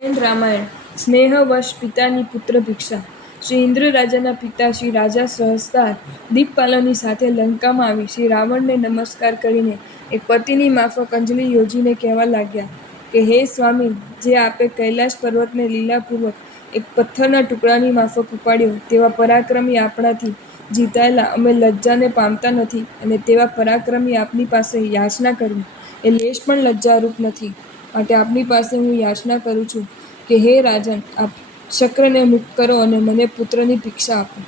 રામાયણ સ્નેહવશ પિતાની પુત્ર ભિક્ષા. શ્રી ઇન્દ્ર રાજાના પિતા શ્રી રાજા સહસ્ત્રાર દીપપાલોની સાથે લંકામાં આવી શ્રી રાવણને નમસ્કાર કરીને એક પતિની માફક અંજલિ યોજીને કહેવા લાગ્યા કે હે સ્વામી, જે આપે કૈલાશ પર્વતને લીલાપૂર્વક એક પથ્થરના ટુકડાની માફક ઉપાડ્યો, તેવા પરાક્રમી આપણાથી જીતાયેલા અમે લજ્જાને પામતા નથી, અને તેવા પરાક્રમી આપની પાસે યાચના કરવી એ લેશ પણ લજ્જારૂપ નથી. માટે આપની પાસે હું યાચના કરું છું કે હે રાજન, આપ શક્રને મુક્ત કરો અને મને પુત્રની ભિક્ષા આપો.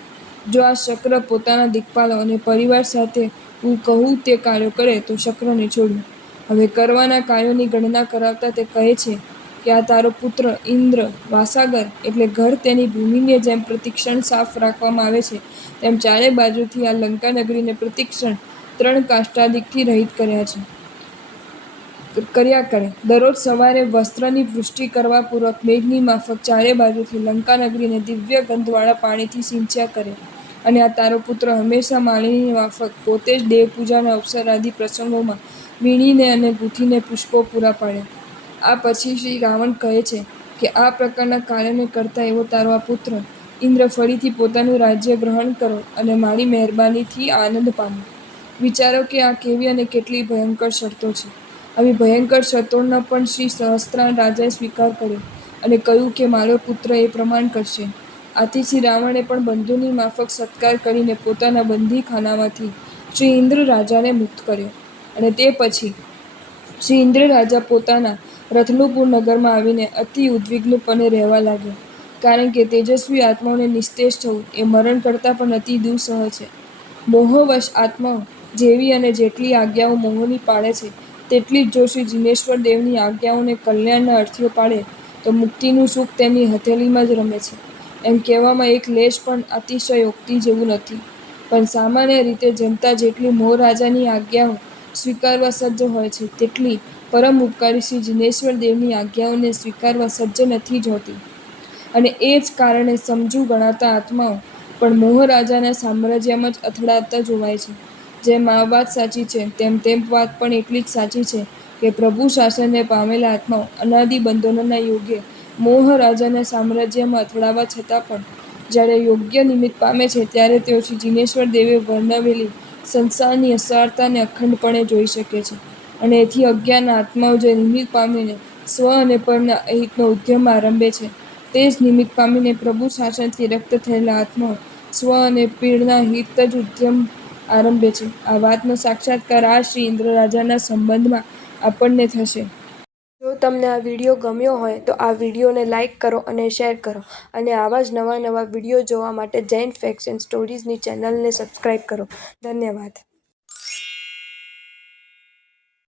જો આ શક્ર પોતાના દિક્પાલો અને પરિવાર સાથે હું કહું તે કાર્યો કરે તો શક્રને છોડું. હવે કરવાના કાર્યોની ગણના કરાવતા તે કહે છે કે આ તારો પુત્ર ઇન્દ્ર વાસાગર એટલે ઘર તેની ભૂમિને જેમ પ્રતિક્ષણ સાફ રાખવામાં આવે છે, તેમ ચારે બાજુથી આ લંકા નગરીને પ્રતિક્ષણ 3 કાષ્ટાદિકથી રહિત કર્યા કરે. દરરોજ સવારે વસ્ત્રની વૃષ્ટિ કરવા પૂર્વક મેઘની માફક ચારે બાજુથી લંકા નગરીને દિવ્ય ગંધવાળા પાણીથી સિંચ્યા કરે. અને આ તારો પુત્ર હંમેશા માલિનીની માફક પોતે જ દેવપૂજાના અવસર આદિ પ્રસંગોમાં વીણીને અને ગૂંથીને પુષ્પો પૂરા પાડે. આ પછી શ્રી રાવણ કહે છે કે આ પ્રકારના કાર્યને કરતા એવો તારો આ પુત્ર ઇન્દ્ર ફરીથી પોતાનું રાજ્ય ગ્રહણ કરો અને મારી મહેરબાનીથી આનંદ પામો. વિચારો કે આ કેવી અને કેટલી ભયંકર શરતો છે. આવી ભયંકર શરતોનો પણ શ્રી સહસ્ત્રાર રાજાએ સ્વીકાર કર્યો અને કહ્યું કે મારો પુત્ર એ પ્રમાણ કરશે. આથી શ્રી રાવણે પણ બંધુની માફક સત્કાર કરીને પોતાના બંદીખાનામાંથી શ્રી ઇન્દ્ર રાજાને મુક્ત કર્યો. અને તે પછી શ્રી ઇન્દ્ર રાજા પોતાના રત્નપુર નગરમાં આવીને અતિ ઉદ્વિગ્નપણે રહેવા લાગ્યા, કારણ કે તેજસ્વી આત્માઓને નિસ્તેજ થવું એ મરણ કરતાં પણ અતિ દુઃસહ છે. મોહવશ આત્માઓ જેવી અને જેટલી આજ્ઞાઓ મોહની પાળે છે, તેટલી જ જો શ્રી જિનેશ્વર દેવની આજ્ઞાઓને કલ્યાણના અર્થીઓ પાળે તો મુક્તિનું સુખ તેમની હથેળીમાં જ રમે છે. એમ કહેવામાં એક લેશ પણ અતિશયોક્તિ જેવું નથી. પણ સામાન્ય રીતે જનતા જેટલી મોહ રાજાની આજ્ઞાઓ સ્વીકારવા સજ્જ હોય છે, તેટલી પરમ ઉપકારી શ્રી જિનેશ્વર દેવની આજ્ઞાઓને સ્વીકારવા સજ્જ નથી જ હોતી. અને એ જ કારણે સમજુ ગણાતા આત્માઓ પણ મોહ રાજાના સામ્રાજ્યમાં જ અથડાતા જોવાય છે. જેમ આ વાત સાચી છે, તેમ તે વાત પણ એટલી જ સાચી છે કે પ્રભુ શાસનને પામેલા આત્માઓ અનાદિ બંધનોના યોગે મોહ રાજાના સામ્રાજ્યમાં અથડાવા છતાં પણ જ્યારે યોગ્ય નિમિત્ત પામે છે, ત્યારે તેઓ શ્રી જિનેશ્વર દેવે વર્ણવેલી સંસારની અસારતાને અખંડપણે જોઈ શકે છે. અને એથી અજ્ઞાન આત્માઓ જે નિમિત્ત પામીને સ્વ અને પરના અહિતનો ઉદ્યમ આરંભે છે, તે જ નિમિત્ત પામીને પ્રભુ શાસનથી રક્ત થયેલા આત્માઓ સ્વ અને પીડના હિત જ ઉદ્યમ આરંભે છે. આ વાતનો સાક્ષાત્કાર આ શ્રી ઇન્દ્ર રાજાના સંબંધમાં આપણને થશે. જો તમને આ વિડીયો ગમ્યો હોય તો આ વિડીયોને લાઇક કરો અને શેર કરો, અને આવા જ નવા વિડીયો જોવા માટે જૈન ફેક્ટ્સ એન્ડ સ્ટોરીઝની ચેનલને સબસ્ક્રાઇબ કરો. ધન્યવાદ.